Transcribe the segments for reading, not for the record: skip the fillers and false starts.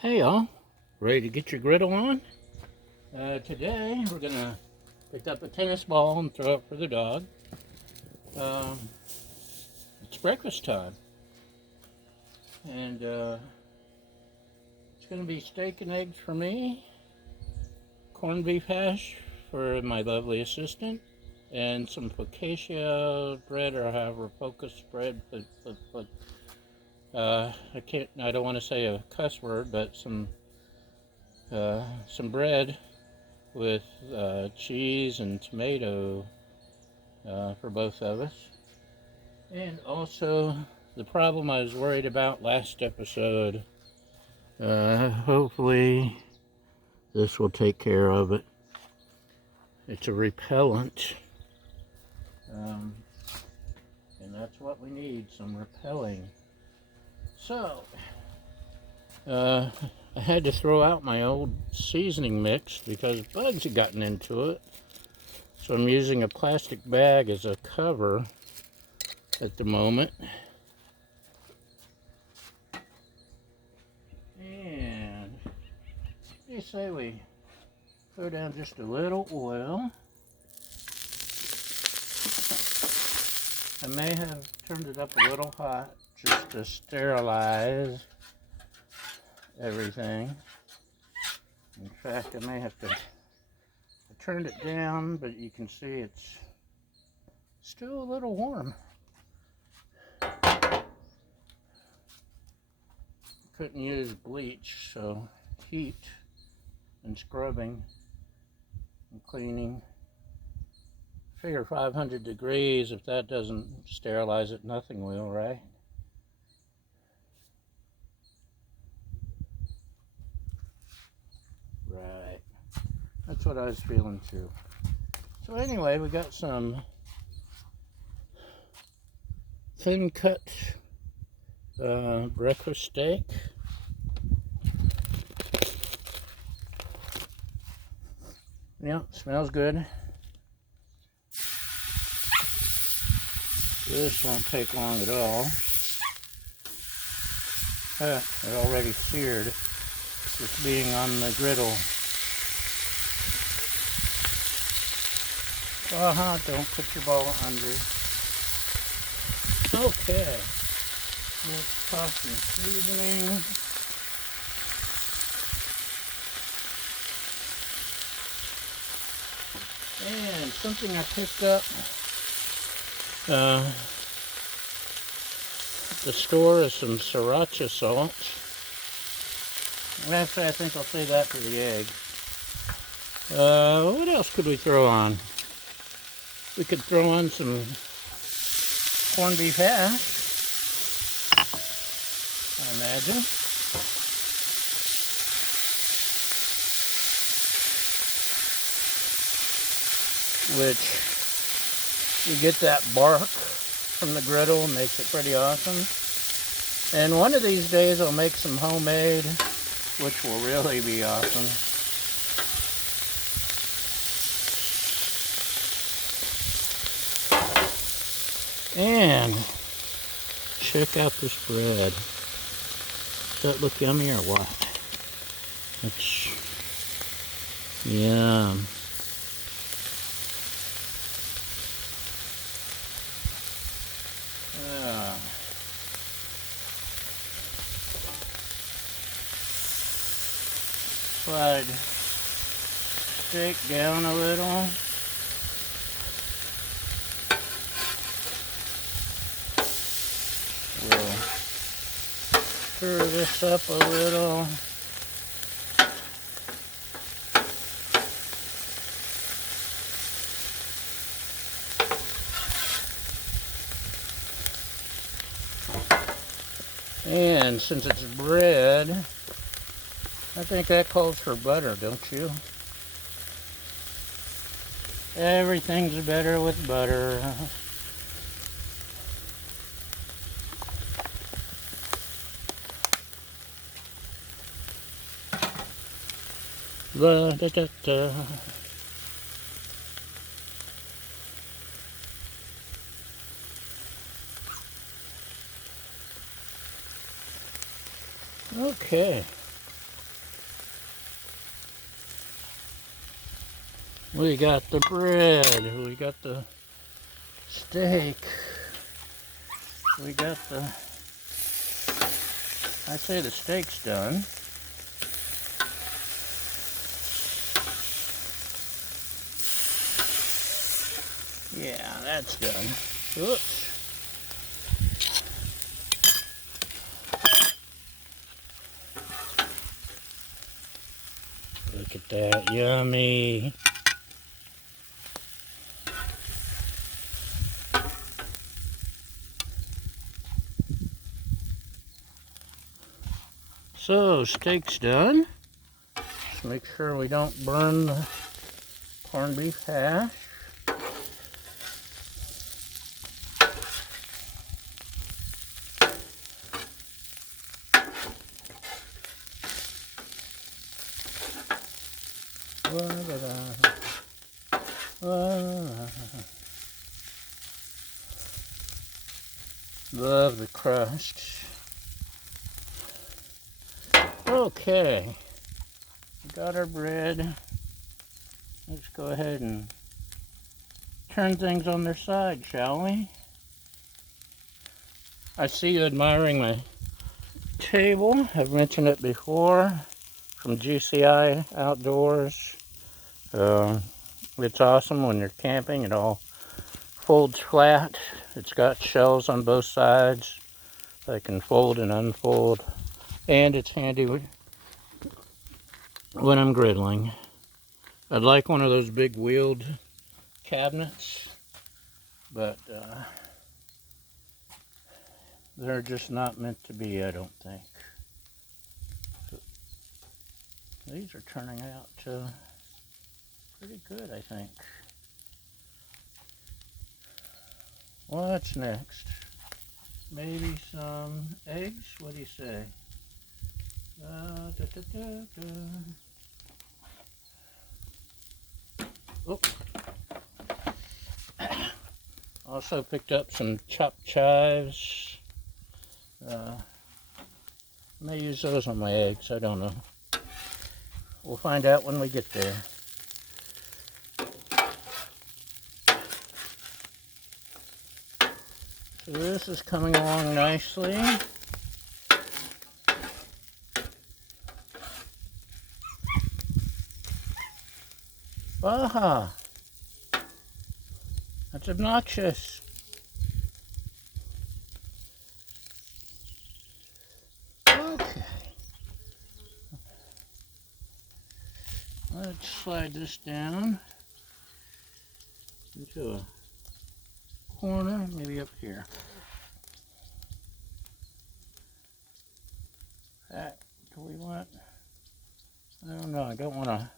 Hey y'all, ready to get your griddle on? Today we're gonna pick up a tennis ball and throw it for the dog. Um, it's breakfast time, and it's gonna be steak and eggs for me, corned beef hash for my lovely assistant, and some focaccia bread or however focus bread, but I don't want to say a cuss word, but some bread with cheese and tomato for both of us. And also the problem I was worried about last episode. Hopefully this will take care of it. It's a repellent. Um, and that's what we need, some repelling. So, I had to throw out my old seasoning mix because bugs had gotten into it. So I'm using a plastic bag as a cover at the moment. And they say we throw down just a little oil. I may have turned it up a little hot just to sterilize everything. In fact, I may have to, I turned it down, but you can see it's still a little warm. Couldn't use bleach, so heat and scrubbing and cleaning. Figure 500 degrees, if that doesn't sterilize it, nothing will, right? Right. That's what I was feeling too. So anyway, we got some thin cut breakfast steak. Yeah, smells good. This won't take long at all. They're already seared, just being on the griddle. Don't put your ball under. Okay, let's toss some seasoning. And something I picked up at the store is some sriracha salt. Actually, I think I'll save that for the egg. What else could we throw on? We could throw on some corned beef hash, I imagine. Which, you get that bark from the griddle, makes it pretty awesome. And one of these days I'll make some homemade, which will really be awesome. And check out this bread. Does that look yummy or what? It's yum. Slide steak down a little. We'll stir this up a little. And since it's bread, I think that calls for butter, don't you? Everything's better with butter. Da, da, da, da. Okay. We got the bread. We got the steak. We got the... I say the steak's done. Yeah, that's done. Oops. Look at that, yummy. So, steak's done. Just make sure we don't burn the corned beef hash. Love the crust. Okay, we got our bread. Let's go ahead and turn things on their side, shall we? I see you admiring my table. I've mentioned it before, from GCI Outdoors. It's awesome when you're camping. It all folds flat. It's got shelves on both sides. I can fold and unfold. And it's handy when I'm griddling. I'd like one of those big wheeled cabinets, but they're just not meant to be, I don't think. These are turning out pretty good, I think. What's next? Maybe some eggs? What do you say? Oh. Also picked up some chopped chives. May use those on my eggs, I don't know. We'll find out when we get there. So this is coming along nicely. Baja! That's obnoxious. Okay. Let's slide this down into a corner, maybe up here. That, do we want? I don't know, I don't want to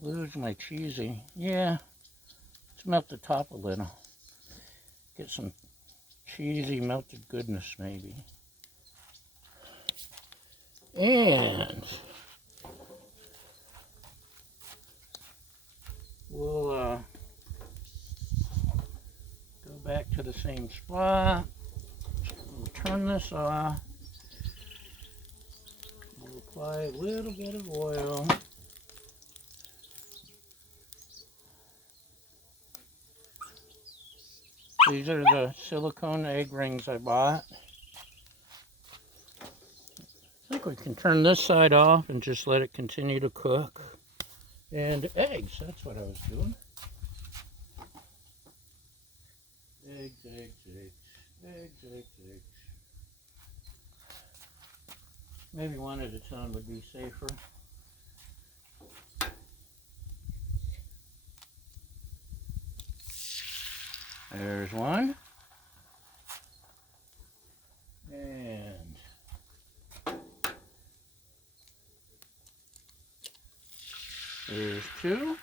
lose my cheesy. Yeah, let's melt the top a little. Get some cheesy melted goodness maybe. And we'll go back to the same spot. We'll turn this off. We'll apply a little bit of oil. These are the silicone egg rings I bought. I think we can turn this side off and just let it continue to cook. And eggs, that's what I was doing. Eggs, eggs, eggs, eggs, eggs, eggs. Maybe one at a time would be safer. There's one. And there's two.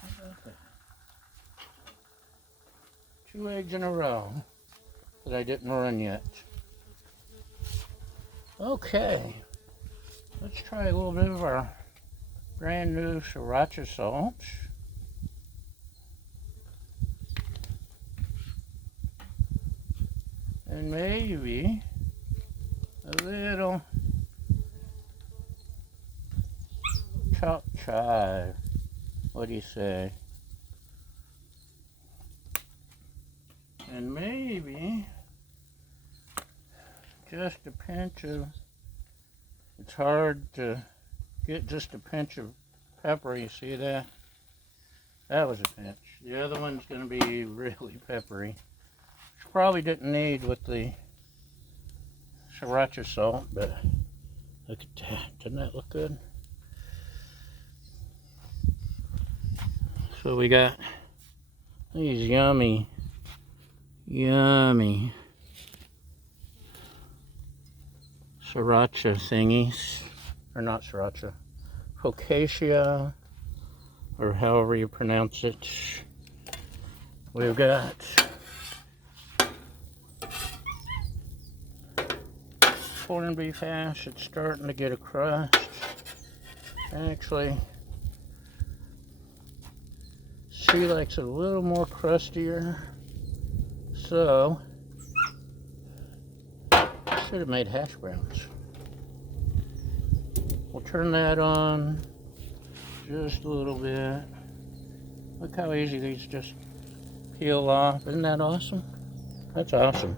How about that? 2 eggs in a row that I didn't run yet. Okay, let's try a little bit of our brand new sriracha salt. And maybe a little chopped chive. What do you say? And maybe just a pinch of, it's hard to get just a pinch of pepper, you see that? That was a pinch. The other one's going to be really peppery. Which probably didn't need with the sriracha salt, but look at that. Doesn't that look good? So we got these yummy sriracha thingies. Or not sriracha. Focaccia, or however you pronounce it. We've got corned beef hash. It's starting to get a crust. Actually, she likes it a little more crustier. So, I should have made hash browns. We'll turn that on just a little bit. Look how easy these just peel off. Isn't that awesome? That's awesome,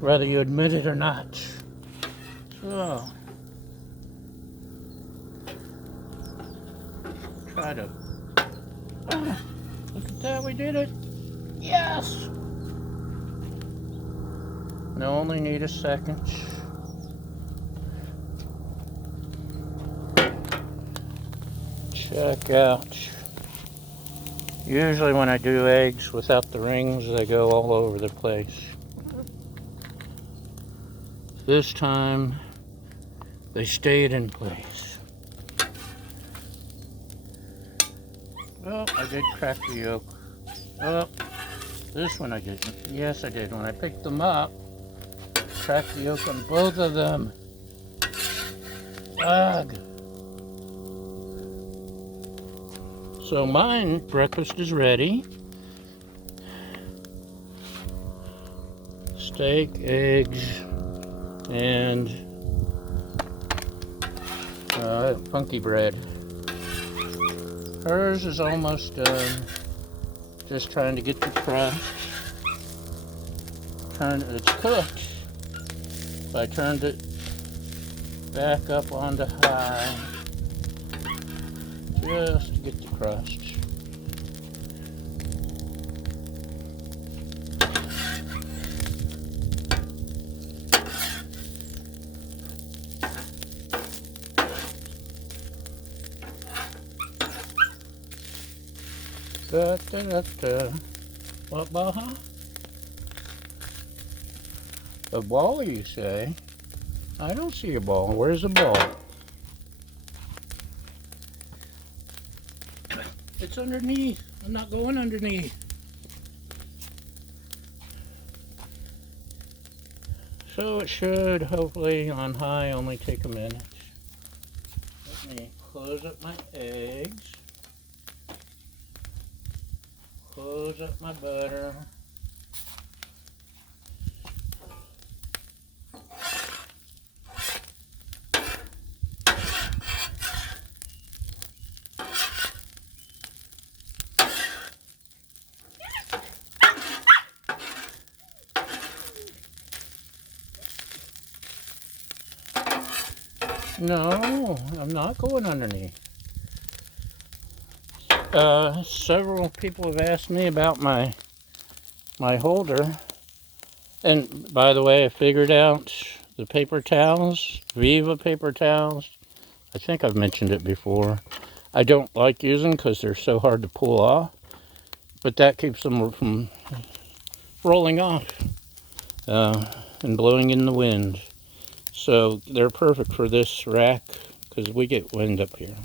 whether you admit it or not. So, try to, look at that, we did it. Yes! Now only need a second. Check out. Usually when I do eggs without the rings, they go all over the place. This time, they stayed in place. Oh, I did crack the yolk. Oh, this one I didn't. Yes, I did. When I picked them up, cracked the yolk on both of them. Ugh. So mine, breakfast is ready. Steak, eggs, and funky bread. Hers is almost done. Just trying to get the crust. It's cooked. So I turned it back up onto high. Just to get the crust. Da, da, da, da. What, Baja? A ball, you say? I don't see a ball. Where's the ball? It's underneath. I'm not going underneath. So it should, hopefully, on high only take a minute. Let me close up my eggs. Close up my butter. No, I'm not going underneath. Several people have asked me about my holder. And by the way, I figured out the paper towels, Viva paper towels. I think I've mentioned it before. I don't like using because they're so hard to pull off. But that keeps them from rolling off and blowing in the wind. So they're perfect for this rack because we get wind up here.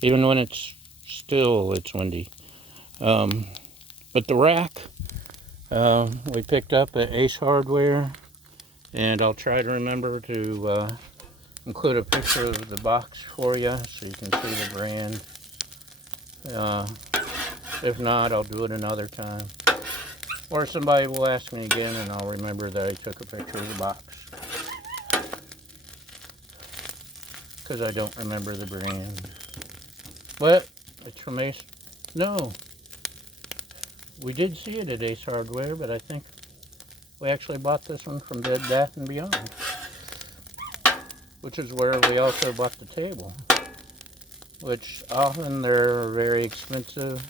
Even when it's still, it's windy. But the rack we picked up at Ace Hardware, and I'll try to remember to include a picture of the box for you so you can see the brand. If not, I'll do it another time. Or somebody will ask me again and I'll remember that I took a picture of the box. Because I don't remember the brand. But it's from Ace No, we did see it at Ace Hardware, but I think we actually bought this one from Bed Bath & Beyond, which is where we also bought the table, which often they're very expensive,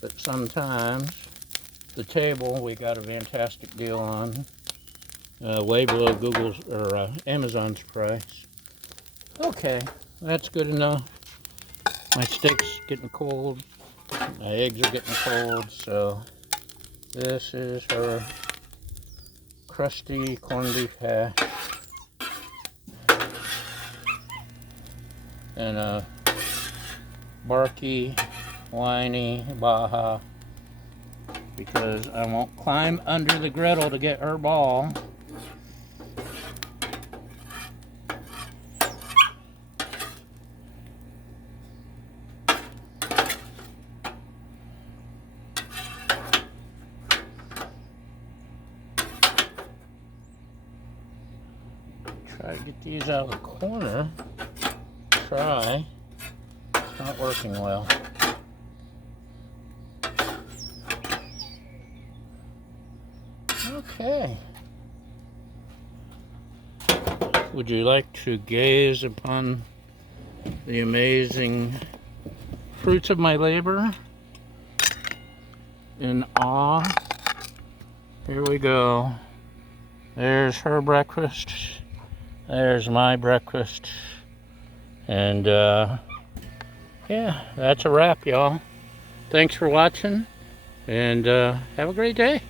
but sometimes the table we got a fantastic deal on, way below Google's or Amazon's price. Okay, that's good enough. My steak's getting cold, my eggs are getting cold, so this is our crusty corned beef hash and a barky, whiny Baja, because I won't climb under the griddle to get her ball. Try to get these out of the corner. Try. It's not working well. Okay. Would you like to gaze upon the amazing fruits of my labor in awe? Here we go. There's her breakfast. There's my breakfast. And yeah, that's a wrap, y'all. Thanks for watching, and have a great day.